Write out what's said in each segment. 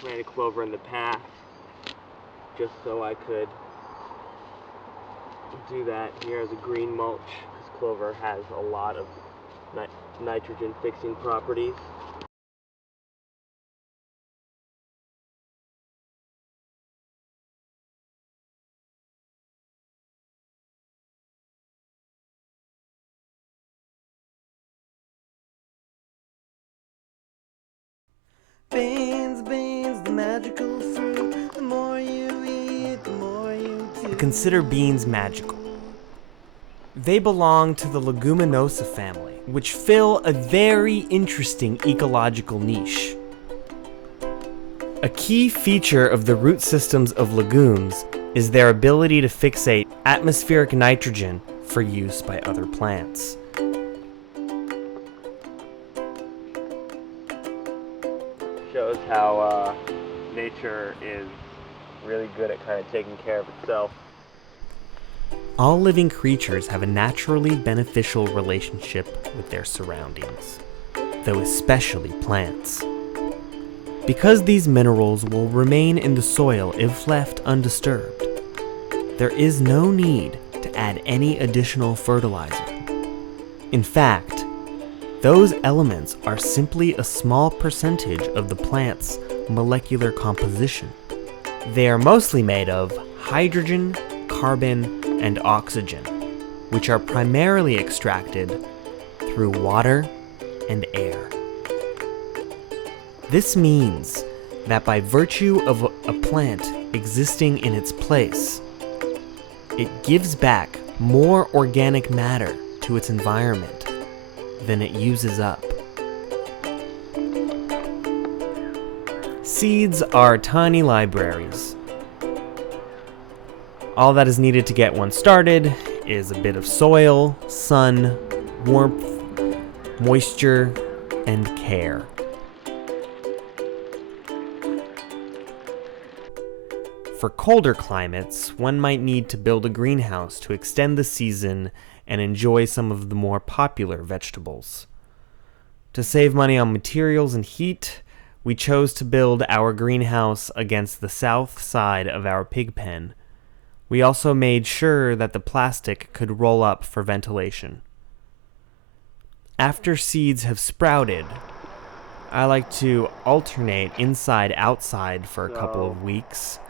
planted clover in the past just so I could do that here as a green mulch, because clover has a lot of nitrogen fixing properties. Beans, beans, the magical fruit. The more you eat, the more you do. Consider beans magical. They belong to the leguminosa family, which fill a very interesting ecological niche. A key feature of the root systems of legumes is their ability to fixate atmospheric nitrogen for use by other plants. Shows how nature is really good at kind of taking care of itself. All living creatures have a naturally beneficial relationship with their surroundings, though especially plants. Because these minerals will remain in the soil if left undisturbed, there is no need to add any additional fertilizer. In fact, those elements are simply a small percentage of the plant's molecular composition. They are mostly made of hydrogen, carbon, and oxygen, which are primarily extracted through water and air. This means that by virtue of a plant existing in its place, it gives back more organic matter to its environment than it uses up. Seeds are tiny libraries. All that is needed to get one started is a bit of soil, sun, warmth, moisture, and care. For colder climates, one might need to build a greenhouse to extend the season and enjoy some of the more popular vegetables. To save money on materials and heat, we chose to build our greenhouse against the south side of our pig pen. We also made sure that the plastic could roll up for ventilation. After seeds have sprouted, I like to alternate inside-outside for a couple of weeks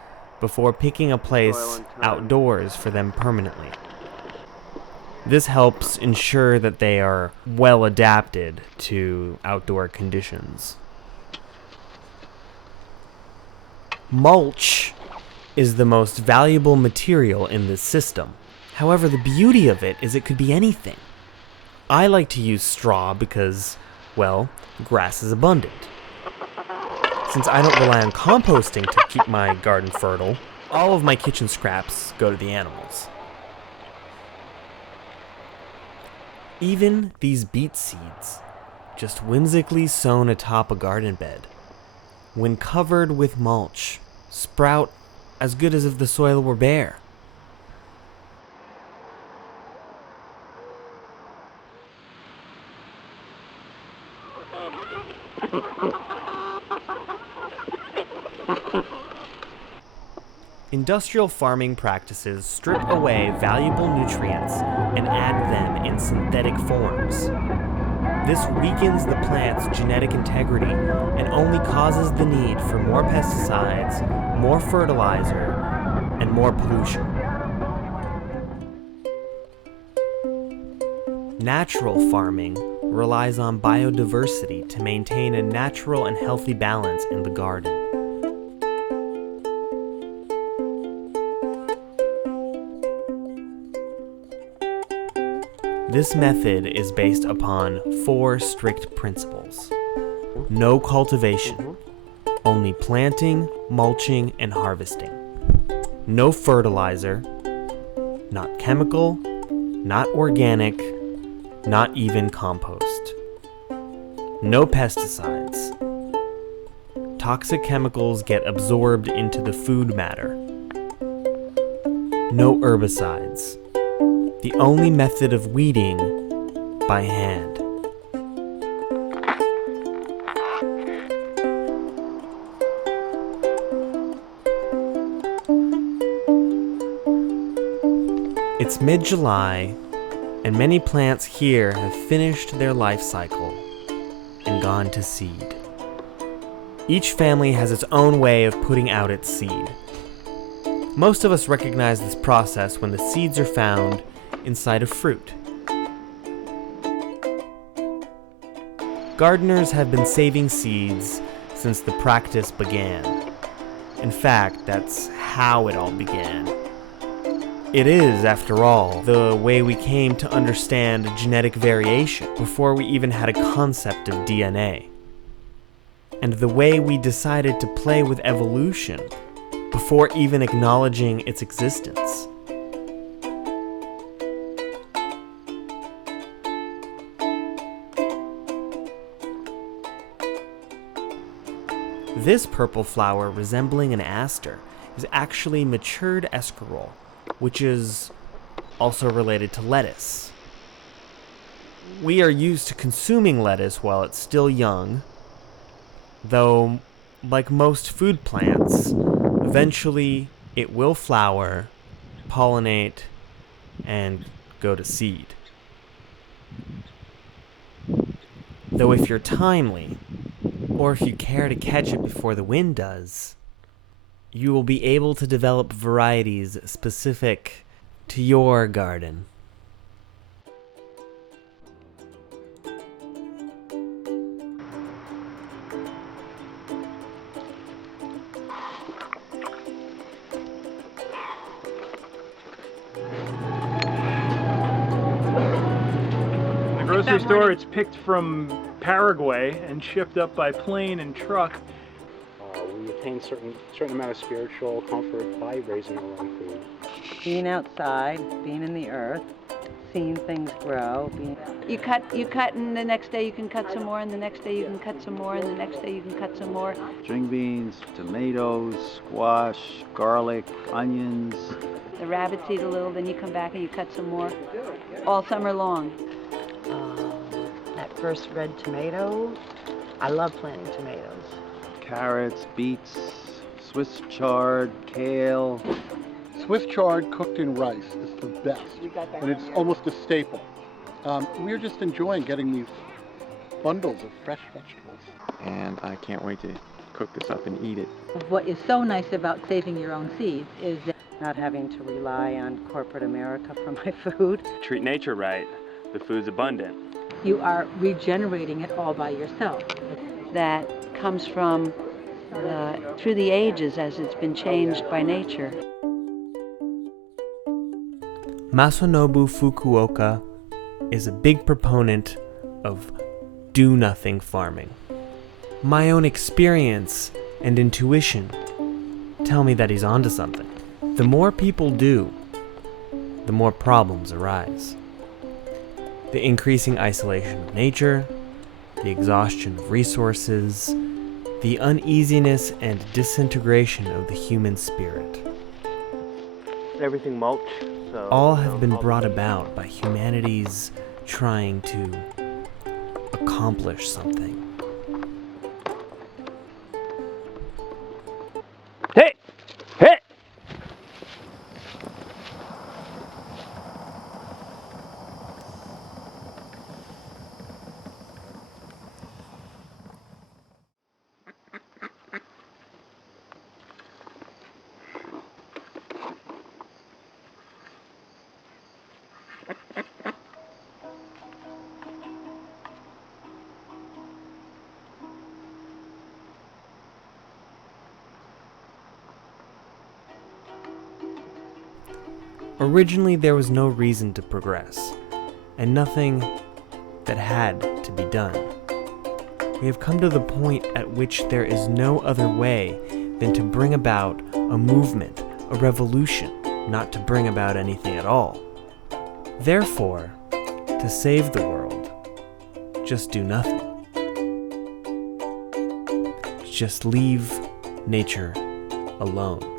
before picking a place outdoors for them permanently. This helps ensure that they are well adapted to outdoor conditions. Mulch is the most valuable material in this system. However, the beauty of it is it could be anything. I like to use straw because, well, grass is abundant. Since I don't rely on composting to keep my garden fertile, all of my kitchen scraps go to the animals. Even these beet seeds, just whimsically sown atop a garden bed, when covered with mulch, sprout as good as if the soil were bare. Industrial farming practices strip away valuable nutrients and add them in synthetic forms. This weakens the plant's genetic integrity and only causes the need for more pesticides, more fertilizer, and more pollution. Natural farming relies on biodiversity to maintain a natural and healthy balance in the garden. This method is based upon 4 strict principles. No cultivation, only planting, mulching, and harvesting. No fertilizer, not chemical, not organic, not even compost. No pesticides. Toxic chemicals get absorbed into the food matter. No herbicides. The only method of weeding by hand. It's mid-July, and many plants here have finished their life cycle and gone to seed. Each family has its own way of putting out its seed. Most of us recognize this process when the seeds are found inside of fruit. Gardeners have been saving seeds since the practice began. In fact, that's how it all began. It is, after all, the way we came to understand genetic variation before we even had a concept of DNA. And the way we decided to play with evolution before even acknowledging its existence. This purple flower, resembling an aster, is actually matured escarole, which is also related to lettuce. We are used to consuming lettuce while it's still young, though, like most food plants, eventually it will flower, pollinate, and go to seed. Though if you're timely, or if you care to catch it before the wind does, you will be able to develop varieties specific to your garden. Grocery store, it's picked from Paraguay and shipped up by plane and truck. We attain certain amount of spiritual comfort by raising our own food. Being outside, being in the earth, seeing things grow. You cut, and the next day you can cut some more, and the next day you can cut some more, and the next day you can cut some more. String beans, tomatoes, squash, garlic, onions. The rabbits eat a little, then you come back and you cut some more, all summer long. That first red tomato, I love planting tomatoes. Carrots, beets, Swiss chard, kale. Swiss chard cooked in rice is the best, and it's almost a staple. We're just enjoying getting these bundles of fresh vegetables. And I can't wait to cook this up and eat it. What is so nice about saving your own seeds is that Not having to rely on corporate America for my food. Treat nature right. The food's abundant. you are regenerating it all by yourself. That comes from through the ages as it's been changed by nature. Masonobu Fukuoka is a big proponent of do-nothing farming. My own experience and intuition tell me that he's onto something. The more people do, the more problems arise. The increasing isolation of nature, the exhaustion of resources, the uneasiness and disintegration of the human spirit. Everything mulch. So, all have been brought about by humanity's trying to accomplish something. Hey! Hey! Originally, there was no reason to progress, and nothing that had to be done. We have come to the point at which there is no other way than to bring about a movement, a revolution, not to bring about anything at all. Therefore, to save the world, just do nothing. Just leave nature alone.